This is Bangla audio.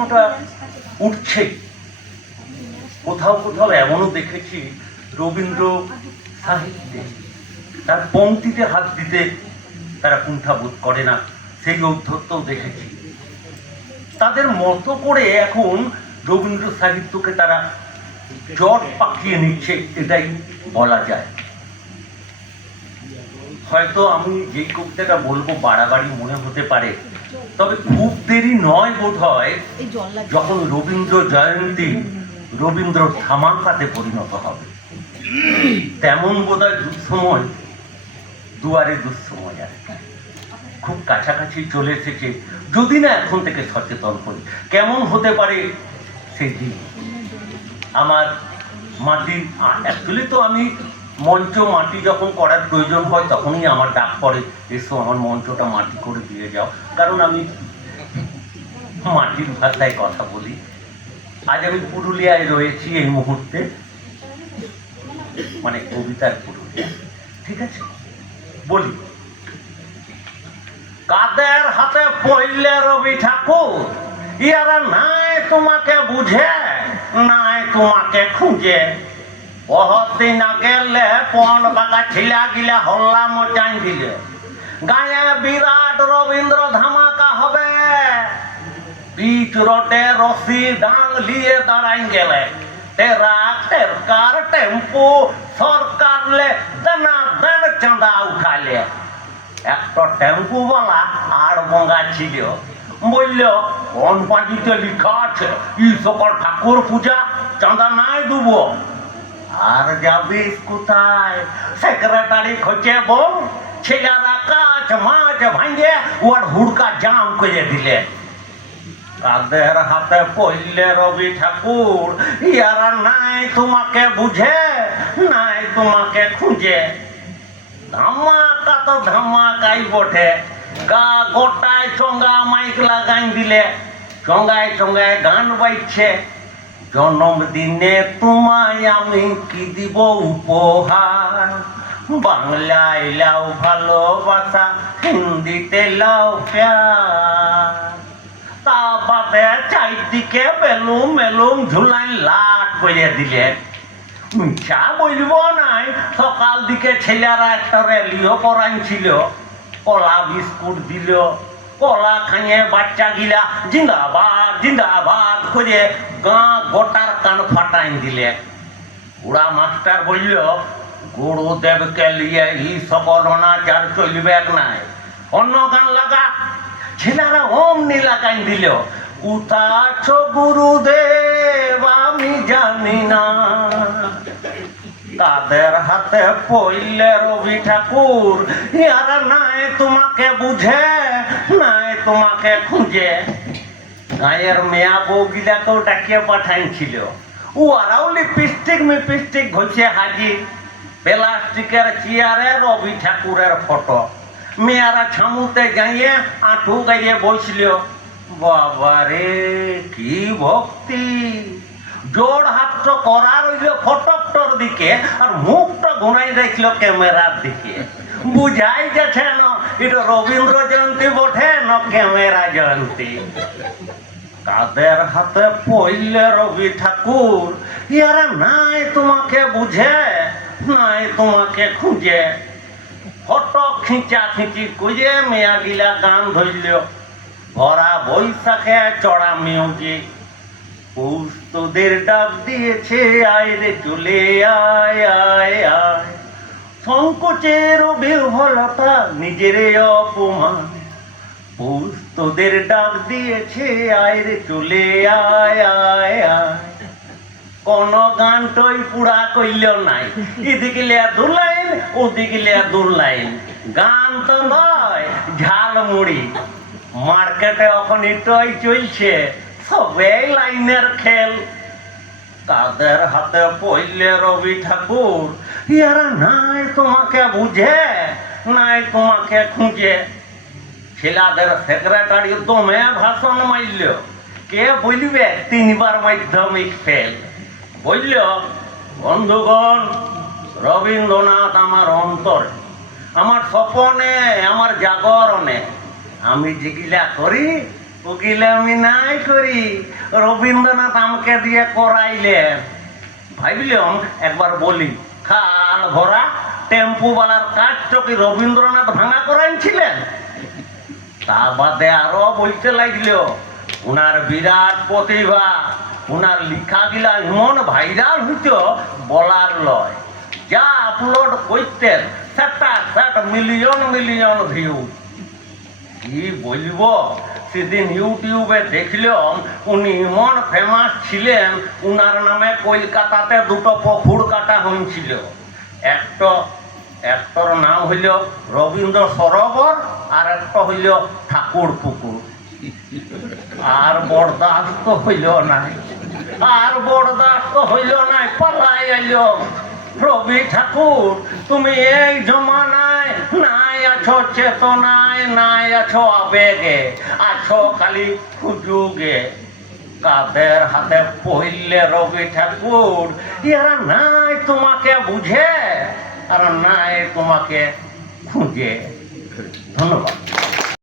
প্রশ্নটা উঠছে। কোথাও কোথাও এমনও দেখেছি রবীন্দ্র সাহিত্যে তার পংক্তিতে হাত দিতে তারা কুণ্ঠাবোধ করে না, সেই ঔদ্ধত্যও দেখেছি। তাদের মতো করে এখন রবীন্দ্র সাহিত্যকে তারা জট পাকিয়ে নিচ্ছে, এটাই বলা যায়। হয়তো আমি যেই কবিতাটা বলব বাড়াবাড়ি মনে হতে পারে। তবে খুব দেরি নয় বোধ হয় যখন রবীন্দ্র জয়ন্তী রবীন্দ্র ধামাকাতে পরিণত হবে। তেমন বোধ হয় দুঃসময় দুয়ারে দুঃসময় আর খুব কাছাকাছি চলে এসেছে। যদি না এখন থেকে সচেতন করি কেমন হতে পারে সেই দিন? আমার মাটি অ্যাকচুয়ালি তো আমি মঞ্চ মাটি যখন করার প্রয়োজন হয়, তখনই আমার ডাক পড়ে, এসো আমার মঞ্চটা মাটি করে দিয়ে যাও। কারণ আমি মাটির ভাষায় কথা বলি। আজ আমি পুরুলিয়ায় রয়েছি এই মুহূর্তে। মানে কবিতার পুরুলিয়া। ঠিক আছে? বলি। কাদের হাতে পড়লে রবি ঠাকুর? ইয়ারা নাই তোমাকে বুঝে, নাই তোমাকে খুঁজে। বহুত দিন গেলে পন বাঁকা ছিলা গিলা হল্লা মচাই দিলে গায়ে বিরাট রবীন্দ্র ধামাকা হবে। পিচ রোডে রশি ডাং লিয়ে দাঁড়াই গেলে। ট্রাক টেরকার টেম্পু সরকার লে দানা দান চাঁদা উঠালে। একটা টেম্পুওয়ালা আর বঙ্গা ছিল। বলল, কোন পাঁচিতে লেখা আছে? ই সকল ঠাকুর পূজা চাঁদা নাই দেবো। আর যাবিস কোথায়? সেক্রেটারি খোঁজে বল ছেলেরা কাজ মাছ ভাঙে ওর হুড়কা জাম করে দিলে। কাদের হাতে পড়লে রবি ঠাকুর, ইয়ারা নাই তোমাকে বুঝে, নাই তোমাকে খুঁজে। ধামাকা তো ধামাকাই বটে। গা গোটায় চঙ্গা মাইক লাগাই দিলে, চঙ্গায় চঙ্গায় গান বাইছে জন্মদিনে তোমায় আমি কি দিব উপহার? বাংলায় লাও ভালোবাসা, হিন্দিতে লাও প্যার। তা বাদে চারিদিকে বেলুম মেলুম ঝুলাই লাট করে দিলে। মিঠা বলব নাই, সকাল দিকে ছেলেরা একটা র্যালিও করাইছিল কলা বিস্কুট দিল। কলা খাইয়ে বাচ্চা গিলা জিন্দাবাদ জিন্দাবাদ করে গাঁ গোটার কান ফাটাই দিলে। উড়া মাস্টার বলল, গুরুদেবকে লিয়ে এই সকল অনাচার চলবে নাই। অন্য গান লাগা, ছেলেরা অমনি লাগাই দিল। আছো গুরুদেব, আমি জানি না। তাদের হাতে পড়লে রবি ঠাকুর। ইয়ারা নাই তোমাকে বুঝে, নাই তোমাকে খুঁজে। গায়ের মেয়া বউগিলাকেও ডাকিয়ে পাঠাইছিল ওরাও লিপস্টিক মিপস্টিক ঘষে হাজির প্লাস্টিকের চেয়ারে রবি ঠাকুরের ফটো। মেয়ারা ছামুতে গাইয়ে আঁঠু গাইয়ে বসল। বাবারে, কি ভক্তি! জোর হাত করা রইল ফটকটার দিকে আর মুখটা ঘুরাই রাখল ক্যামেরার দিকে। বুঝাই যাচ্ছে না, এটা রবীন্দ্র জয়ন্তী বটে না ক্যামেরা জয়ন্তী। কাদের হাতে পড়লে রবি ঠাকুর? ইয়ারা নাই তোমাকে বুঝে, নাই তোমাকে খুঁজে। ফটো খিঁচা খিঁচি খুঁজে মেয়া গিলা গান ধরল। ভরা বৈশাখে চড়া মিউজিক। পৌষ তোদের ডাক দিয়েছে, আয় রে চলে আয় আয় আয়। সংকোচের বিহলতা নিজের অপমান। তোদের ডাক দিয়েছে, আয় রে চলে আয় আয় আয়। কোন পুরা কইল নাই। এদিকে লিয়া ওদিকে লিয়া গান তো নয়, ঝালমুড়ি। মার্কেটে এখন টই চলছে। সবেই লাইনের খেল। তাদের হাতে পড়লে রবি ঠাকুর, ইয়ারা নাই তোমাকে বুঝে, নাই তোমাকে খুঁজে। ছেলেদের সেক্রেটারি দমে ভাষণ মারল কে বলবে তিনবার মাধ্যমিক ফেল? বলল, বন্ধুগণ, রবীন্দ্রনাথ আমার অন্তর, আমার স্বপনে, আমার জাগরণে, আমি যেগুলা করি উকিলে আমি নাই করি। রবীন্দ্রনাথ আমাকে দিয়ে করাইলেন। ভাবিলাম একবার বলি খাল ভরা টেম্পুওয়ালার কাজটা কি রবীন্দ্রনাথ ভাঙা করাইছিলেন। তা বাদে আরও বলতে লাগল, উনার বিরাট প্রতিভা, উনার লিখাগুলা এমন ভাইরাল হইতো বলার লয়। যা আপলোড করতেন সেটা সেট মিলিয়ন মিলিয়ন ভিউ কি বলব? সেদিন ইউটিউবে দেখলাম উনি এমন ফেমাস ছিলেন। উনার নামে কলকাতাতে দুটো পুকুর কাটা হয়েছিল। একটা, একটার নাম হইল রবীন্দ্র সরোবর আর একটা হইল ঠাকুর পুকুর। আর বরদাস্ত হইল নাই। আর বরদাস্ত হইল নাই, পালাই আইল। রবি ঠাকুর, তুমি এই জমানায় নাই আছো চেতনায়, নাই আছো আবেগে, আছো খালি সুযোগে কাদের হাতে পড়লে রবি ঠাকুর? এরা নাই তোমাকে বুঝে, আর নাই তোমাকে খুঁজে। ধন্যবাদ।